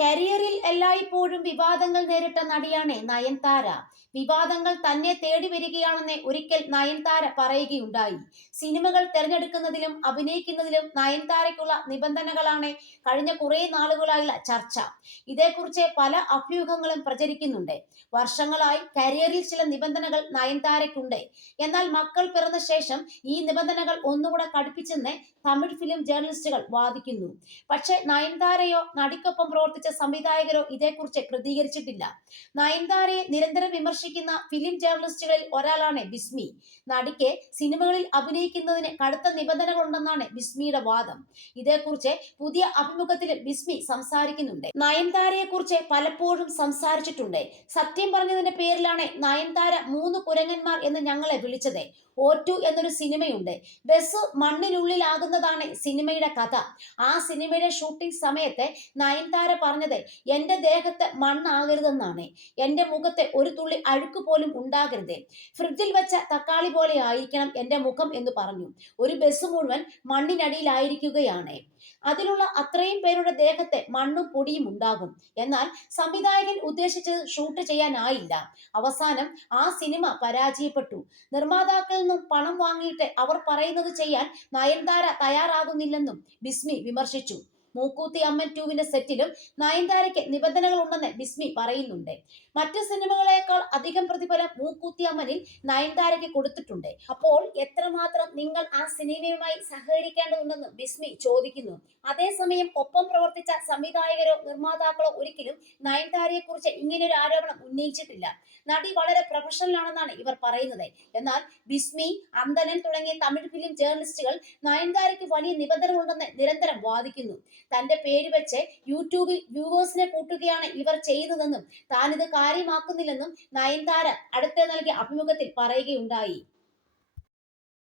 കരിയറിൽ എല്ലായ്പ്പോഴും വിവാദങ്ങൾ നേരിട്ട നടിയാണ് നയൻതാര. വിവാദങ്ങൾ തന്നെ തേടി വരികയാണെന്ന് ഒരിക്കൽ നയൻതാര പറയുകയുണ്ടായി. സിനിമകൾ തിരഞ്ഞെടുക്കുന്നതിലും അഭിനയിക്കുന്നതിലും നയൻതാരയ്ക്കുള്ള നിബന്ധനകളാണ് കഴിഞ്ഞ കുറേ നാളുകളായുള്ള ചർച്ച. ഇതേക്കുറിച്ച് പല അഭ്യൂഹങ്ങളും പ്രചരിക്കുന്നുണ്ട്. വർഷങ്ങളായി കരിയറിൽ ചില നിബന്ധനകൾ നയൻതാരയ്ക്കുണ്ട്. എന്നാൽ മക്കൾ പിറന്ന ശേഷം ഈ നിബന്ധനകൾ ഒന്നുകൂടെ കടുപ്പിച്ചെന്ന് തമിഴ് ഫിലിം ജേർണലിസ്റ്റുകൾ വാദിക്കുന്നു. പക്ഷേ നയൻതാരയോ നടിക്കൊപ്പം പ്രവർത്തിച്ച സംവിധായകരോ ഇതേക്കുറിച്ച് പ്രതികരിച്ചിട്ടില്ല. നയൻതാരയെ നിരന്തരം വിമർശിക്കുന്ന ഫിലിം ജേർണലിസ്റ്റുകളിൽ ഒരാളാണ് ബിസ്മി. നടിക്ക് സിനിമകളിൽ അഭിനയിക്കുന്നതിന് കടുത്ത നിബന്ധനകളുണ്ടെന്നാണ് ബിസ്മിയുടെ വാദം. ഇതേക്കുറിച്ച് പുതിയ അഭിമുഖത്തിൽ ബിസ്മി സംസാരിക്കുന്നുണ്ട്. നയൻതാരയെ കുറിച്ച് പലപ്പോഴും സംസാരിച്ചിട്ടുണ്ട്. സത്യം പറഞ്ഞതിന്റെ പേരിലാണ് നയൻതാര മൂന്ന് കുരങ്ങന്മാർ എന്ന് ഞങ്ങളെ വിളിച്ചത്. ഓ ടു എന്നൊരു സിനിമയുണ്ട്. ബസ് മണ്ണിനുള്ളിലാകുന്നതാണ് സിനിമയുടെ കഥ. ആ സിനിമയുടെ ഷൂട്ടിംഗ് സമയത്ത് നയൻതാര പറഞ്ഞത് എന്റെ ദേഹത്ത് മണ്ണാകരുതെന്നാണ്. എന്റെ മുഖത്തെ ഒരു തുള്ളി അഴുക്ക് പോലും ഉണ്ടാകരുത്. ഫ്രിഡ്ജിൽ വെച്ച തക്കാളി പോലെ ആയിരിക്കണം എന്റെ മുഖം എന്ന് പറഞ്ഞു. ഒരു ബസ് മുഴുവൻ മണ്ണിനടിയിലായിരിക്കുകയാണ്. അതിലുള്ള അത്രയും പേരുടെ ദേഹത്തെ മണ്ണും പൊടിയും ഉണ്ടാകും. എന്നാൽ സംവിധായകൻ ഉദ്ദേശിച്ചത് ഷൂട്ട് ചെയ്യാനായില്ല. അവസാനം ആ സിനിമ പരാജയപ്പെട്ടു. നിർമ്മാതാക്കളിൽ നിന്നും പണം വാങ്ങിയിട്ട് അവർ പറയുന്നത് ചെയ്യാൻ നയൻതാര തയ്യാറാകുന്നില്ലെന്നും ബിസ്മി വിമർശിച്ചു. മൂക്കൂത്തി അമ്മൻ ടൂവിന്റെ സെറ്റിലും നയൻതാരയ്ക്ക് നിബന്ധനകൾ ഉണ്ടെന്ന് ബിസ്മി പറയുന്നുണ്ട്. മറ്റു സിനിമകളെക്കാൾ അധികം പ്രതിഫലം മൂക്കൂത്തി അമ്മനിൽ നയൻതാരയ്ക്ക് കൊടുത്തിട്ടുണ്ട്. അപ്പോൾ എത്രമാത്രം നിങ്ങൾ ആ സിനിമയുമായി സഹകരിക്കേണ്ടതുണ്ടെന്ന് ബിസ്മി ചോദിക്കുന്നു. അതേസമയം ഒപ്പം പ്രവർത്തിച്ച സംവിധായകരോ നിർമ്മാതാക്കളോ ഒരിക്കലും നയൻതാരയെ കുറിച്ച് ഇങ്ങനൊരു ആരോപണം ഉന്നയിച്ചിട്ടില്ല. നടി വളരെ പ്രൊഫഷണൽ ആണെന്നാണ് ഇവർ പറയുന്നത്. എന്നാൽ ബിസ്മി അന്തനൻ തുടങ്ങിയ തമിഴ് ഫിലിം ജേർണലിസ്റ്റുകൾ നയൻതാരയ്ക്ക് വലിയ നിബന്ധനകളുണ്ടെന്ന് നിരന്തരം വാദിക്കുന്നു. തന്റെ പേര് വെച്ച് യൂട്യൂബിൽ വ്യൂവേഴ്സിനെ കൂട്ടുകയാണ് ഇവർ ചെയ്യുന്നതെന്നും താനിത് കാര്യമാക്കുന്നില്ലെന്നും നയൻതാര അടുത്ത നൽകിയ അഭിമുഖത്തിൽ പറയുകയുണ്ടായി.